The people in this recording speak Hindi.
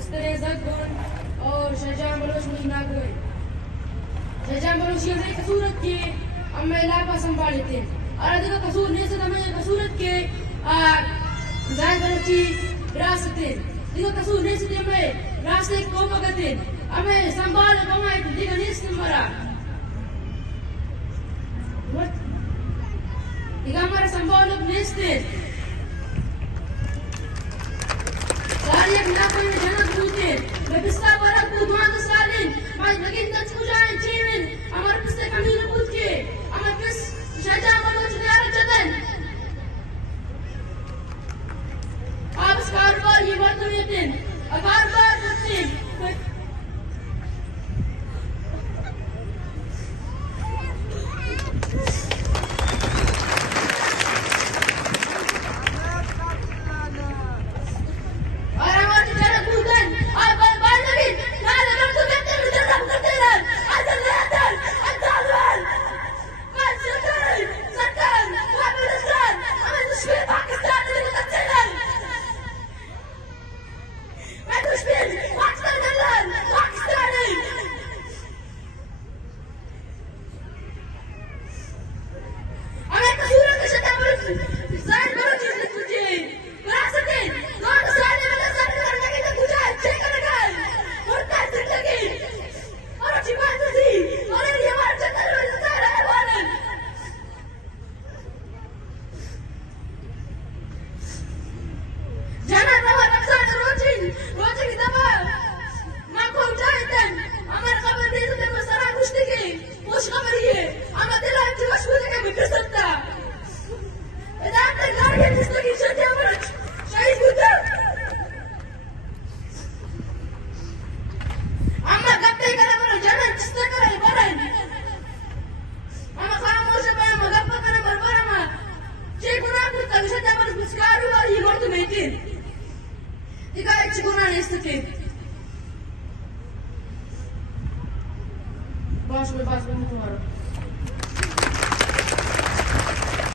Zagun और शाहजहां बलोच मुन्ना गए शाहजहां बलोच ये कसूरत के अम्मे इलाका संभाले थे और अधिक कसूर नहीं से तमें कसूरत के जायद बलोची विरासत दिगो कसूर नहीं से तमें रास्ते को मगते हमें संभाल कमाए दिगो नहीं से मरा दिगो हमारे संभाल नहीं से सारी एक नाकों में जनक पूछे मैं पिस्ता बरा पूछवान तो सालिन मैं लगिन तक पूछाएं चीविन हमारे पिस्ते कमीने पूछ के हमारे पिस शाहजहां बलोच प्यारे चतन आप इस कारोबार ये बात नहीं दें कारोबार करते Baş ve baş ve